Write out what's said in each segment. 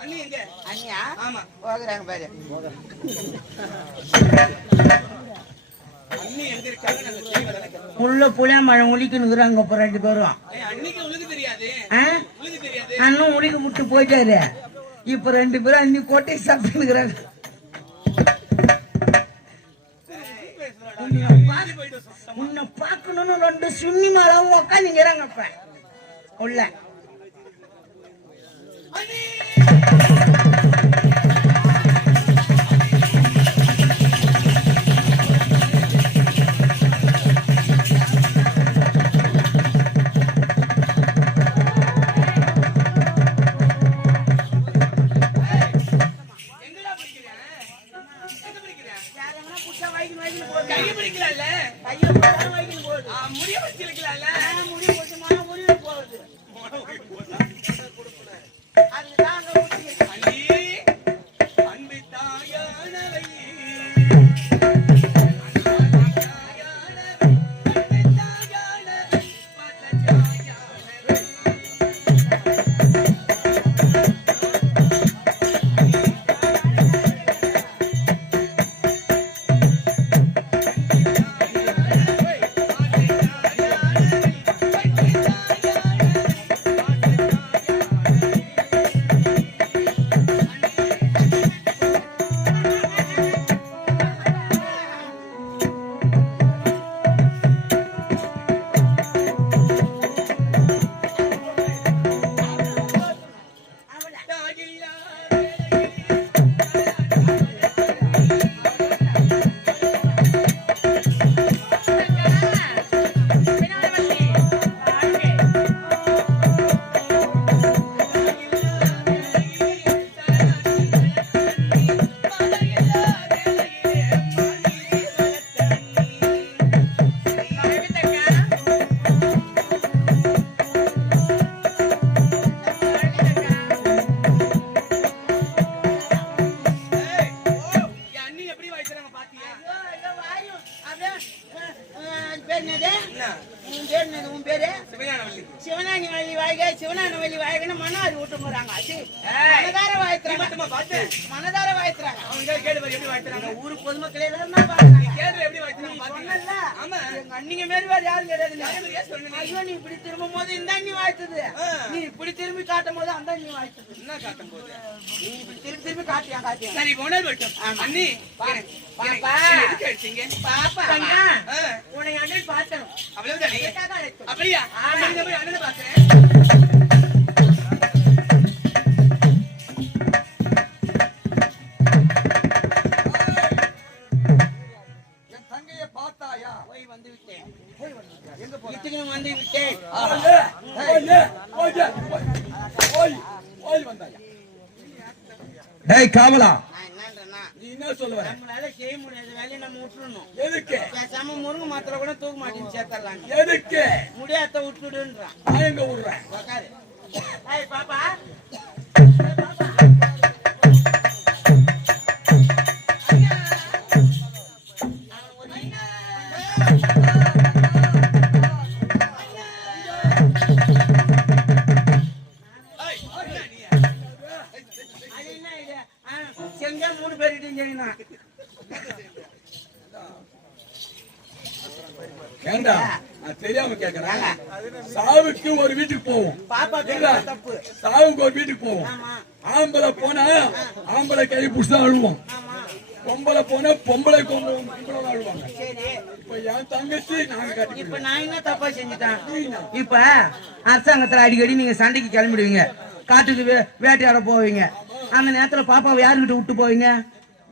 அண்ணி எங்க? அண்ணியா? ஆமா. போகிறாங்க பாரு. அண்ணி எங்க இருக்காங்க? நாங்க தெரியல. புள்ள புளியா மழை ஒலிக்குனுக்குறாங்க இப்ப 2 பேரும். அன்னைக்கு உங்களுக்கு தெரியாது. உங்களுக்கு தெரியாது. அண்ணன் ஒலிக்கு விட்டு போயிட்டாரு. இப்ப 2 பேரும் அன்னி கொட்டை சாப்பிட்டுக்கிறாங்க. உன்னை பாக்கணும்னு 2 சுண்ணி மாலாவும் உக்காந்துங்கிறாங்க இப்ப உள்ள. ஊரு பொதுமக்களே நீங்க மாரி வேற யாரும் கிடையாது. நீ இப்படி திரும்பும் போது இந்த அண்ணி வாய்த்தது, நீ இப்படி திரும்பி காட்டும் போது அந்த அண்ணி வாய்த்தது. என்ன காட்டும் போது நீ இப்படி திரும்பி திரும்பி காட்டியா காட்டியா? சரி அண்ணி பாப்பா பாப்பா உன்னை அண்ணன் பார்த்தேன். அவ்வளவுதானே? அப்படியா? அண்ணனை பாக்குறேன். காவலா நீ என்ன சொல்லுவ? நம்மளால செய்ய முடியாத வேலையை நம்ம விட்டுறணும். எதுக்கு? பேசாம முருங்கை மாத்திரை கூட தூக்க மாட்டேன்னு சேர்த்தலாம். எதுக்கு? முடியாத விட்டுடுன்றான். நான் எங்க விடுறேன்? உட்காரு. ஏய் பாப்பா தெரியாம கேக்குறேன். சாவுக்கு ஒரு வீட்டுக்கு போவோம், சாவுக்கு ஒரு வீட்டுக்கு போவோம். ஆம்பளை போனா ஆம்பளை கை புடிச்சுதான் அழுவோம், பொம்பளை போனா பொம்பளை பொம்பளை அழுவாங்க. இப்ப என் தங்கச்சி நாங்க கட்டி. இப்ப நான் என்ன தப்பா செஞ்சுட்டேன்? இப்ப அரசாங்கத்துல அடிக்கடி நீங்க சண்டைக்கு கிளம்பிடுவீங்க, காட்டுக்கு வேட்டையாட போவீங்க. அந்த நேரத்துல பாப்பாவை யாருக்கிட்ட விட்டு போவீங்க?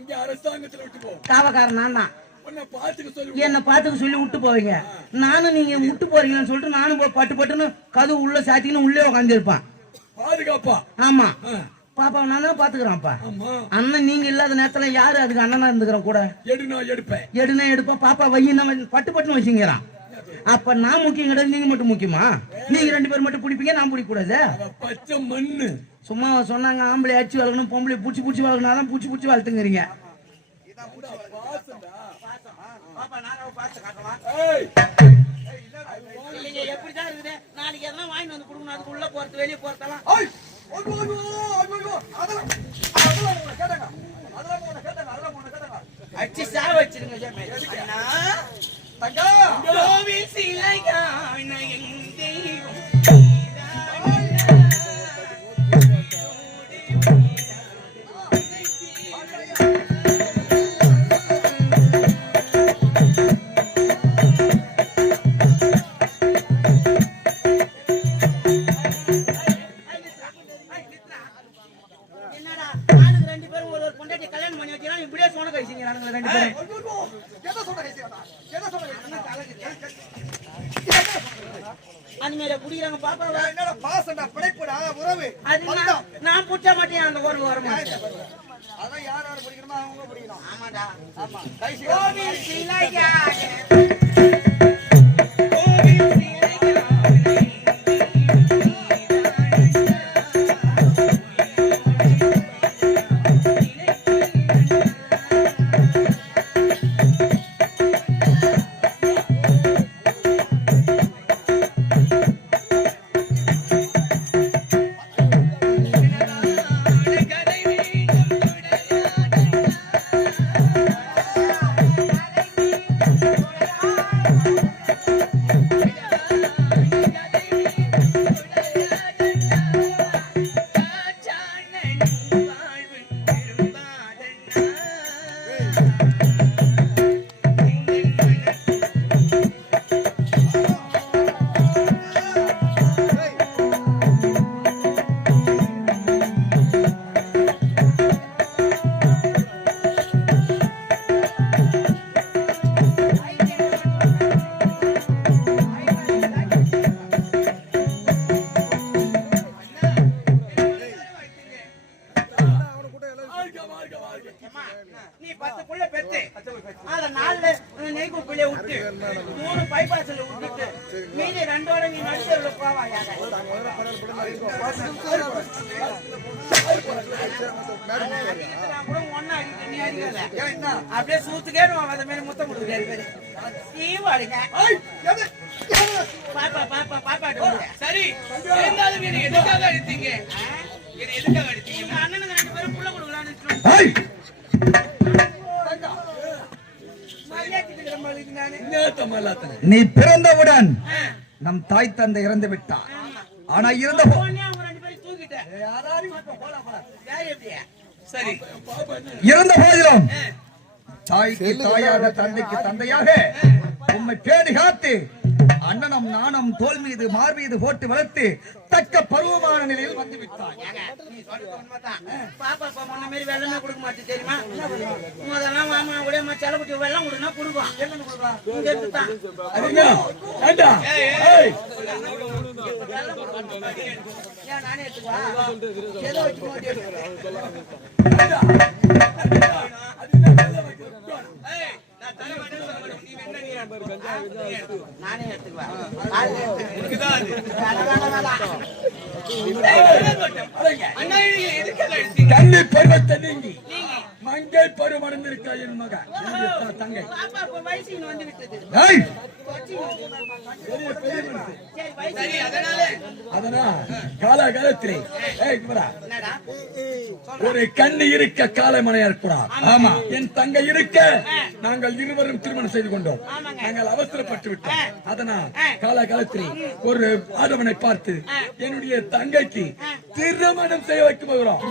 இங்க அரசாங்கத்துல விட்டு போவோம். காவக்காரன் நான் தான். என்ன பாத்துக்க சொல்லி விட்டு போவீங்க. நானும் நீங்க விட்டு போறீங்கன்னு சொல்லிட்டு நானும் பட்டு பட்டுன்னு கதவு உள்ள சாத்தின்னு உள்ளே உட்காந்து இருப்பான். பாதுகாப்பா? ஆமா. பாப்பாவை நான் தான் பாத்துக்கிறேன்ப்பா. அண்ணன் நீங்க இல்லாத நேரத்துல யாரு அதுக்கு அண்ணனா இருந்துக்கிறேன் கூட? எடுனா எடுப்பேன். பாப்பா வையினா பட்டு பட்டுன்னு வச்சுங்கிறான். அப்ப நான் முக்கியம் கிடையாது, நீங்க மட்டும் முக்கியமா? நீங்க 2 பேர் மட்டும் பிடிப்பீங்க, நான் பிடிக்க கூடாது? பச்சை மண்ணு. சும்மா சொன்னாங்க ஆம்பளை அடிச்சு வளர்க்கணும், பொம்பளை பூச்சி பூச்சி வளர்க்கணும், பூச்சி பூச்சி வளர்த்துங்கிறீங்க. எப்படிதான் இருக்குது? நாளைக்கு எதனா வாங்கி வந்து கொடுக்கணும், அதுக்கு உள்ள போறது வெளியே போறதெல்லாம் அடிச்சு சாவ வச்சிருங்க அண்ணா. கோவில் சிலையான என் தெய்வம் என்னடா ஆளுக்கு 2 பேரும் ஒரு பொண்டாட்டி கல்யாணம் பண்ணி வச்சிரா இப்படியே சோன கைசிங்கறானுங்க 2 பேரும். அந்த மேல குடிறாங்க பாப்பாவா. என்னடா பாசம்டா பிழைப்புடா உறவு. அது நான் புடிச்ச மாட்டேன் அந்த ஊருக்கு வர மாட்டேன். அதான் யார் யார் பிடிக்கணுமோ அவங்க பிடிக்கணும். ஆமாடா. ஆமா. கோவில் சிலையா நீ 10 புள்ள பெத்து அத 4 நெய்கு புள்ளைய விட்டு 3 பைபாஸ்ல விட்டுட்டு மீதி 2 ஓட நீ நடுத்தருல போவாயா நான் கூட ஒண்ணா அடிச்சு நீ அடிக்கல அப்படியே சூத்துக்கே அத மேல முத்தம் கொடுக்குறாரு நீ வாடுங்க பாப்பா பாப்பா பாப்பா சரி இருந்தாலும் நீங்க எதுக்காக அடித்தீங்க என்ன எதுக்காக அடித்தீங்க அண்ணனுங்க 2 பேரும் புள்ள கொடுக்கலாம்னு நீ பிறந்தவுடன் நம் தாய் தந்தை இறந்து விட்டார். ஆனா இருந்த சரி இருந்த போதிலும் தாய்க்கு தாயாக தந்தைக்கு தந்தையாக உம்மை பேடி காத்து அண்ணனும் நானும் தோல் மீது மார் மீது போட்டு வளர்த்து தக்க பருவமான நிலையில் வந்து விட்டாய். பாப்பா முன்ன மாதிரி வெள்ளமே கொடுக்க மாட்டேன் தெரியுமா முதல்லாம் மாமா உடைய செலவுட்டி வெள்ளம் கொடுனா கொடுப்பான் இங்க இருக்குதான் ஏன் நானே எடுத்துக்கா ஏதோ வச்சு நானே எடுத்துக்குவேன் கண்ணி பருவத்தை நீங்கி மங்கை பருவமடைந்திருக்க என் மகன் தங்கை வயசு வந்து விட்டது அதனா காலகாலத்திலே ஒரு கண்ணி இருக்க காலை மனையார் கூடாது. ஆமா என் தங்கை இருக்க நாங்கள் இருவரும் திருமணம் செய்து கொண்டோம். நாங்கள் அவசரப்பட்டு விட்டோம். அதனால் காலகாலத்திலே ஒரு ஆடவனை பார்த்து என்னுடைய தங்கைக்கு திருமணம் செய்ய வைக்க போகிறோம்.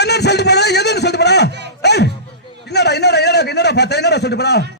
என்னன்னு சொல்லிட்டு போறா எதுன்னு சொல்லிட்டு போறா என்னடா என்னடா என்னடா என்னடா பார்த்தா என்னடா சொல்லிட்டு போறா